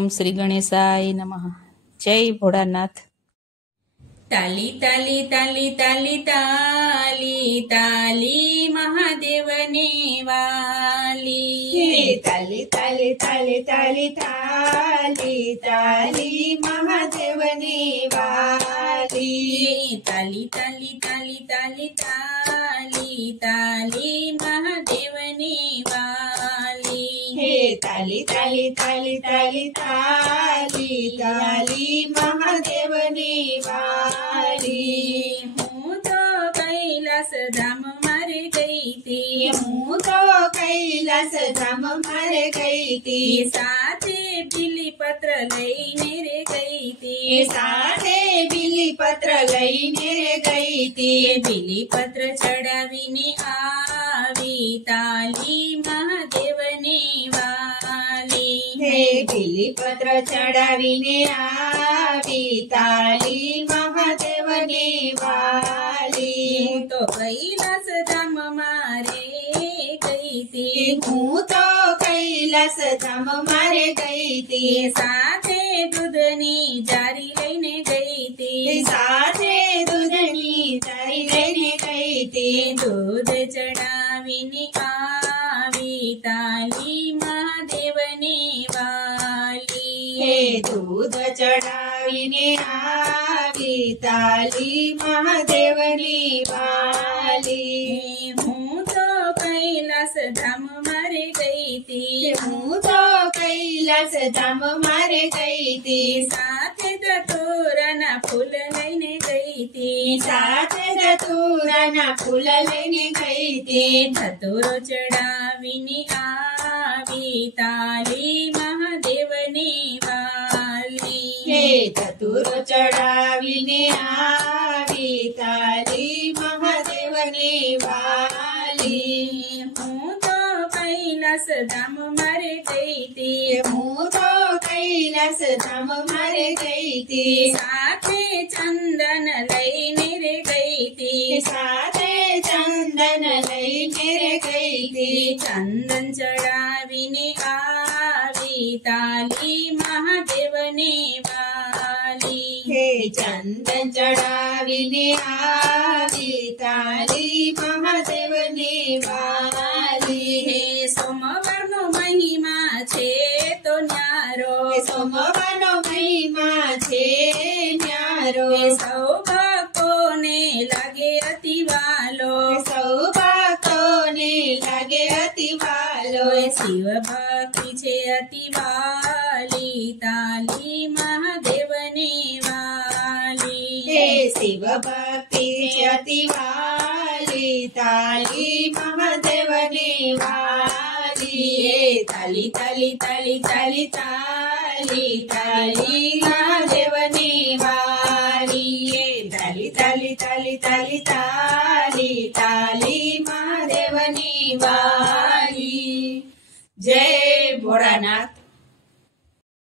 ओम श्री गणेशाय नमः। जय भोळानाथ। ताली ताली ताली ताली ताली ताली महादेवने वाली। ताली ताली ताली ताली ताली ताली महादेवने वाली। ताली ताली ताली ताली ताली ताली महादेवने वाली। ताली ताली ताली ताली ताली ताली महादेवने वाली। हूँ तो कैलास धाम मारे गई थी, हूँ तो कैलास धाम मारे गई थी। साथे बिली पत्र लईने रे गई थी, साथे बिली पत्र लईने रे गई थी। बिली पत्र चढ़ावीने आवी ताली महादेवने वाली। बिली पत्र चढ़ावीने आवी ताली महादेवने वाली। हूँ तो कैलास धाम मारे गई थी, हूँ तो कैलास धाम मारे गई थी। साथे दूधनी जारी लईने गई थी, साथे दूधनी जारी लईने गई थी। दूध चढ़ावीने आवी ताली महादेवने वाली। दूध चढ़ावीने आवी ताली महादेवने वाली। हूँ तो कैलास धाम मारे गई थी, हूँ तो कैलास धाम मारे गई थी। साथे धतूराना फूल लईने गई थी, साथे धतूराना फूल लईने गई थी। धतूरो चढ़ावीने आवी ताली महादेवने वाली। धतूरो चढ़ावीने आवी ताली महादेवने वाली। हूँ तो कैलास धाम मारे गई थी, हूँ तो कैलास धाम मारे गई थी। साथे चंदन लईने रे गई थी, साथे चंदन लईने रे गई थी। चंदन चढ़ावीने आवी ताली महादेवने वाली। चंदन चढ़ावीने आवी ताली महादेवने वाली। सोमवारनो महिमा छे तो न्यारो, सोमवारनो महिमा छे न्यारो। सौ भक्तोने लागे अति वालो, सौ भक्तोने लागे अति वालो। शिव भक्ति छे अति वाली ताली महादेवने वाली। शिव भक्ति छे अति वाली ताली महादेवने वाली। ताली ताली ताली ताली ताली ताली महादेवने वाली। ताली ताली ताली ताली ताली ताली महादेवने वाली। जय भोळानाथ।